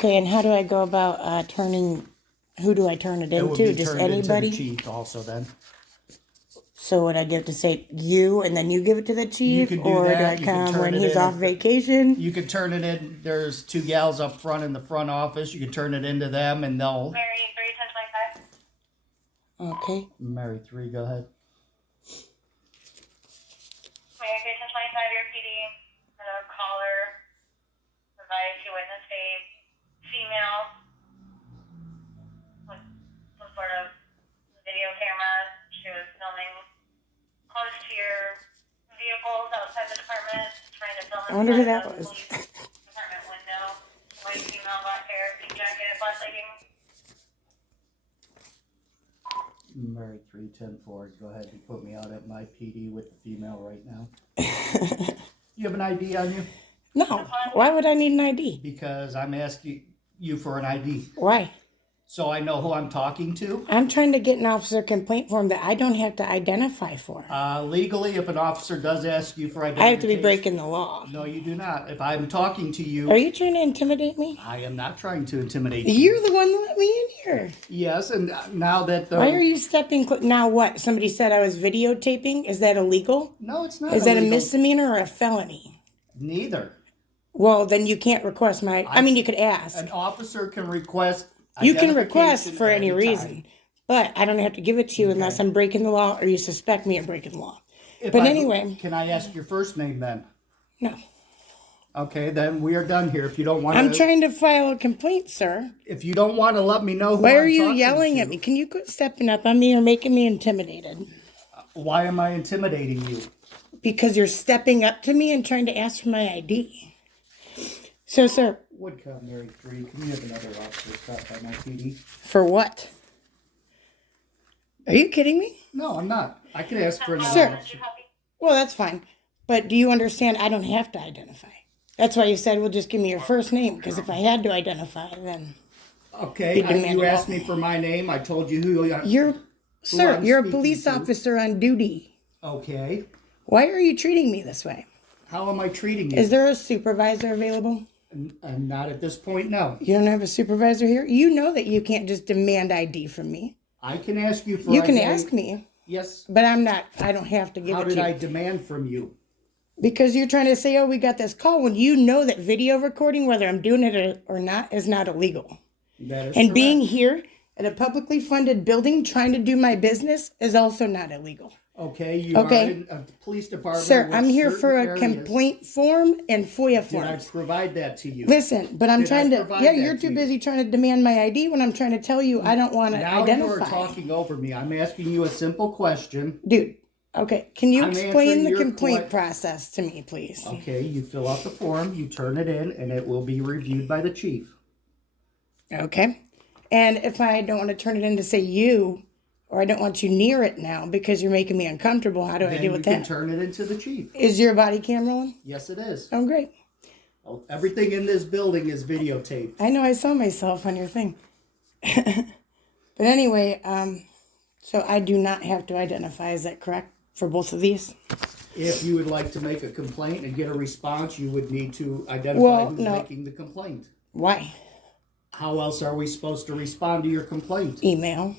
Okay, and how do I go about turning? Who do I turn it It would into? be Just turned into the anybody? chief also then. So would I give to say you, and then you give it to the chief, could do or that. do I You can come turn when it he's in off at vacation? You could turn it in. There's 2 gals up front in the front office. You can turn it into them, and they'll. Mary 31025. Okay. Mary 3, go ahead. Mary 31025, your PD. Caller provided to witness a female with some sort of video camera. She was filming close to your vehicles outside the department, trying to film I wonder who inside that the was. police department window. White female, black hair, pink jacket, black leggings. Mary 310-4, go ahead and put me out at my PD with the female right now. You have an ID on you? No. Why would I need an ID? Because I'm asking you for an ID. Why? So I know who I'm talking to. I'm trying to get an officer complaint form that I don't have to identify for. Legally, if an officer does ask you for identification. I have to be breaking the law. No, you do not. If I'm talking to you. Are you trying to intimidate me? I am not trying to intimidate you. You're the one that let me in here. Yes, and now that the. Why are you stepping? Now what? Somebody said I was videotaping. Is that illegal? No, it's not. Is that a illegal. misdemeanor or a felony? Neither. Well, then you can't request my. I mean, you could ask. An officer can request. You can request identification for at any time. reason, but I don't have to give it to you unless I'm breaking the law or you suspect me of breaking the law. If But I- anyway. Can I ask your first name then? No. Okay, then we are done here. If you don't want I'm to. trying to file a complaint, sir. If you don't want to let me know who Why I'm are you talking yelling to, at me? Can you quit stepping up on me or making me intimidated? Why am I intimidating you? Because you're stepping up to me and trying to ask for my ID. So, sir, Woodcock Mary 3, can you have another officer stop by my PD? for what? Are you kidding me? No, I'm not. I could ask for another Sir. officer. Well, that's fine. But do you understand I don't have to identify? That's why you said, well, just give me your first name. Because if I had to identify, then Okay, He demanded you asked all. me for my name. I told you who you are. you're, sir, I'm you're a speaking police to. officer on duty. Okay. Why are you treating me this way? How am I treating you? Is there a supervisor available? I'm not at this point, no. You don't have a supervisor here? You know that you can't just demand ID from me. I can ask you for You can ID. ask me, Yes. but I don't have to give How it did to I you. demand from you? Because you're trying to say, oh, we got this call when you know that video recording, whether I'm doing it or not, is not illegal. That is And correct. being here at a publicly funded building trying to do my business is also not illegal. Okay, you Okay. are in a police department. Sir, with I'm here certain for a areas. complaint form and FOIA Did I forms. provide that to you? Listen, but I'm Did I trying to, provide yeah, that you're to too you? busy trying to demand my ID when I'm trying to tell you I don't want to Now you are identify. talking over me. I'm asking you a simple question. Dude, okay, can you I'm explain answering the your complaint que- process to me, please? Okay, you fill out the form, you turn it in, and it will be reviewed by the chief. Okay. And if I don't want to turn it in to say you, or I don't want you near it now because you're making me uncomfortable, how do I Then deal you with can that? turn it into the chief. Is your body cam rolling? Yes, it is. Oh, great. Everything in this building is videotaped. I know I saw myself on your thing. But anyway, so I do not have to identify, is that correct, for both of these? If you would like to make a complaint and get a response, you would need to identify Well, who's no. making the complaint. Why? How else are we supposed to respond to your complaint? Email.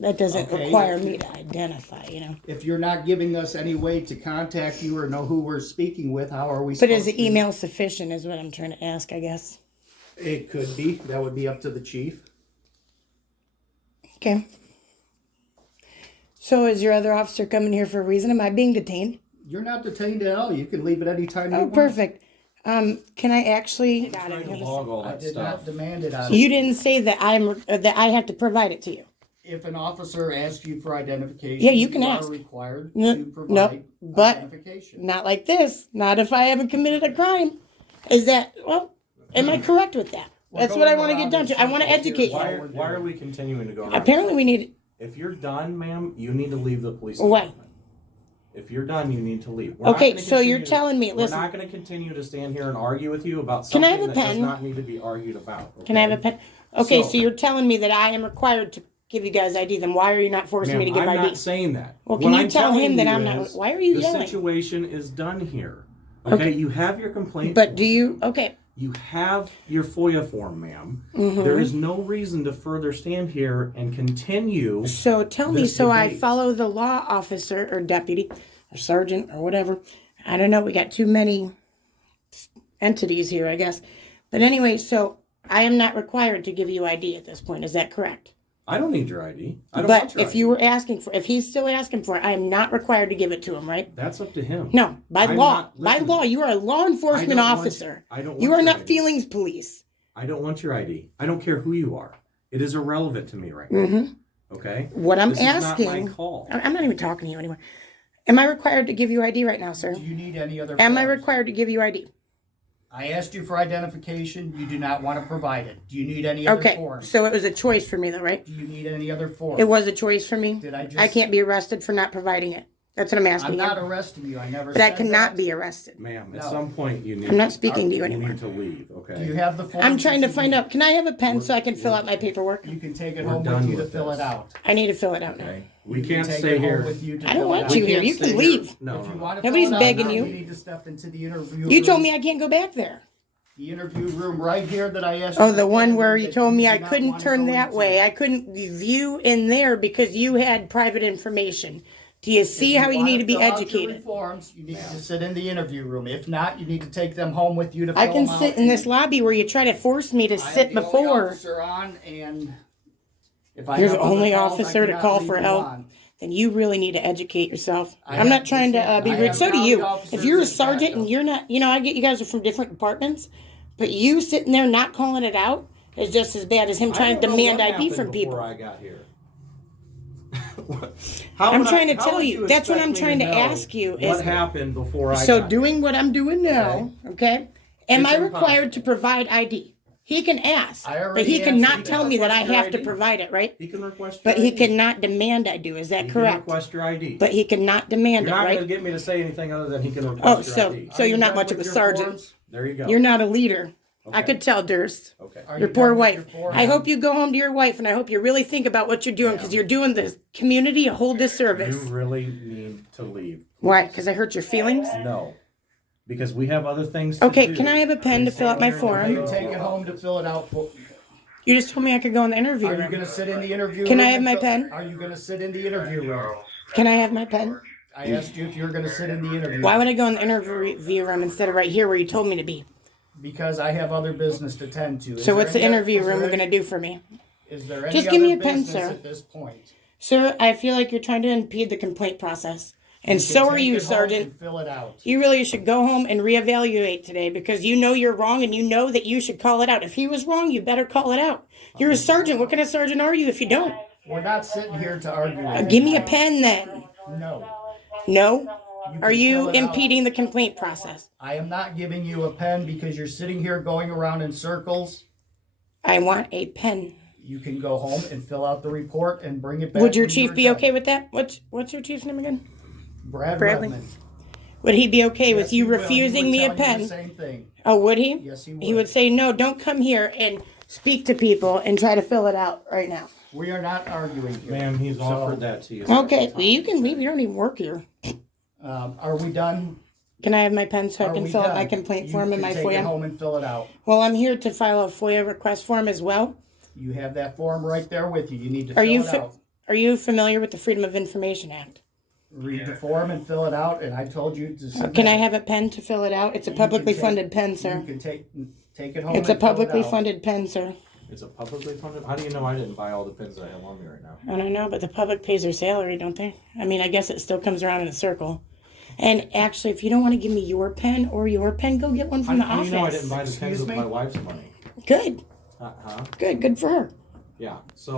That doesn't Okay. require me to identify, you know. If you're not giving us any way to contact you or know who we're speaking with, how are we But supposed is the to? email sufficient is what I'm trying to ask, I guess. It could be. That would be up to the chief. Okay. So is your other officer coming here for a reason? Am I being detained? You're not detained at all. You can leave at any time you Oh, want. perfect. Can I actually? Log all I that did not stuff. demand it on You didn't say that that I have to provide it to you. If an officer asks you for identification, Yeah, you can are ask. required No, to no, provide but- identification. Not like this. Not if I haven't committed a crime. Is that well? Am I correct with that? That's what I want to get down to. I want to educate you. Why are we continuing to go around? Apparently, we need. If you're done, ma'am, you need to leave the police Why? department. If you're done, you need to leave. We're not Okay, gonna so you're continue- telling me. We're Listen. not going to continue to stand here and argue with you about Can something I have a that pen? does not need to be argued about. Can I have a okay? pen? Okay, So- so you're telling me that I am required to give you guys ID. Then why are you not forcing me to Ma'am, give I'm ID? not saying that. Well, What can you I'm tell telling him that you I'm not- is why are you the yelling? situation is done here. Okay, you have your complaint. But do you? Okay. You have your FOIA form, ma'am. Mm-hmm. There is no reason to further stand here and continue. So tell me, this so I debate. follow the law officer or deputy or sergeant or whatever. I don't know. We got too many entities here, I guess. But anyway, so I am not required to give you ID at this point. Is that correct? I don't need your ID. I don't But want your if ID. you were asking for, if he's still asking for it, I am not required to give it to him, right? That's up to him. No, by I'm law. not- By listen, law, you are a law enforcement I don't want- officer. I don't You want are your not ID. feelings police. I don't want your ID. I don't care who you are. It is irrelevant to me right now. Mm-hmm. Okay? What I'm This is asking, not my call. I'm not even talking to you anymore. Am I required to give you ID right now, sir? Do you need any other Am I forms? required to give you ID? I asked you for identification. You do not want to provide it. Do you need any other Okay, forms? so it was a choice for me, though, right? Do you need any other forms? It was a choice for me. Did I just? I can't be arrested for not providing it. That's what I'm asking I'm you. not arresting you. I never. But I said cannot that. be arrested. Ma'am, at No. some point you need I'm not speaking to you you anymore. need to leave, okay? Do you have the forms? I'm trying to that you find need? out. Can I have a pen so I can fill out my paperwork? You can take it We're home done with you to with fill this. it out. I need to fill it out now. Okay. We You can can't take stay it home here. with you to I don't fill want it you out. here. can't You can stay leave. No, If you no, no. want to Nobody's fill it out begging now, you. You need to step into the interview. You told room. me I can't go back there. The interview room right here that I asked. Oh, you the to one stand where in you that told me do I not couldn't wanna turn go that into. way. I couldn't view in there because you had private information. Do you see If how you wanna need to be fill out your educated? Forms, you need to sit in the interview room. If not, you need to take them home with you to fill I can them sit out. in this lobby where you try to force me to I sit am the only before. officer on, and if I You're have the other only calls, I officer to cannot call leave for you help. on. Then you really need to educate yourself. I I'm have- not trying to be I rude. have So do county you. If officers you're a that sergeant back and up. you're not, I get you guys are from different departments, but you sitting there not calling it out is just as bad as him trying to demand ID from people. Before I got here. How I'm would trying to how tell would you. That's what expect I'm me trying to know ask you is- What happened before I So got doing what I'm doing now, okay? Am It's I required impossible. to provide ID? He can ask, I but already he answered cannot you. tell me that I Request your have to ID. provide it, right? He can request your But he ID. cannot demand I do. Is that He can correct? request your ID. But he cannot demand You're it, not going to right? get me to say anything other than he can request Oh, your so ID. so Are you're you not done much with of a your sergeant. forms? There you go. You're not a leader. I Okay. could tell, Durst. Okay. Are Your you poor done with wife. your forms? I hope you go home to your wife, and I hope you really think about what you're doing because you're doing the community a whole disservice. You really need to leave. Why? Because I hurt your feelings? No. Because we have other things to Okay, do. can I have a pen to fill out my You form? take it home to fill it out. You just told me I could go in the interview Are you room. going to sit in the interview room? Can I have and my fill- pen? Are you going to sit in the interview room? Can I have my pen? I asked you if you were going to sit in the interview. Why would I go in the interview room instead of right here where you told me to be? Because I have other business to tend to. So what's the interview room going to do for me? Is there any Just other give me a pen, business sir. at this point? Sir, I feel like you're trying to impede the complaint process. And You can so are take you, it home Sergeant. and fill it out. You really should go home and reevaluate today because you know you're wrong and you know that you should call it out. If he was wrong, you better call it out. You're a sergeant. What kind of sergeant are you if you don't? We're not sitting here to argue. with Give me a anybody. pen then. No. No? can Are you fill it out. impeding the complaint process? I am not giving you a pen because you're sitting here going around in circles. I want a pen. You can go home and fill out the report and bring it back. Would your when chief you're be done. okay with that? What's your chief's name again? Brad Bradley? Redmond. Would he be okay with Yes, you he will. He refusing would me a tell you the pen? Same thing. Oh, would he? Yes, he would. He would say, no, don't come here and speak to people and try to fill it out right now. We are not arguing here. Ma'am, he's So, offered that to you. Okay, well, you can leave. You don't even work here. Are we done? Can I have my pen so I Are can we fill out done? my complaint You form and can my take it FOIA? home and fill it out. Well, I'm here to file a FOIA request form as well. You have that form right there with you. You need to Are fill you it fi- out. Are you familiar with the Freedom of Information Act? Read the form and fill it out. And I told you to submit. Can I have a pen to fill it out? It's a You can publicly take- funded pen, You sir. can take it home. It's a and fill it publicly out. funded pen, sir. It's a publicly funded. How do you know I didn't buy all the pins that I have on me right now? I don't know, but the public pays their salary, don't they? I mean, I guess it still comes around in a circle. And actually, if you don't want to give me your pen or your pen, go get one from the How do office. you know I didn't buy the pins Excuse with me? my wife's money? Good, Huh? good for her. Yeah. So.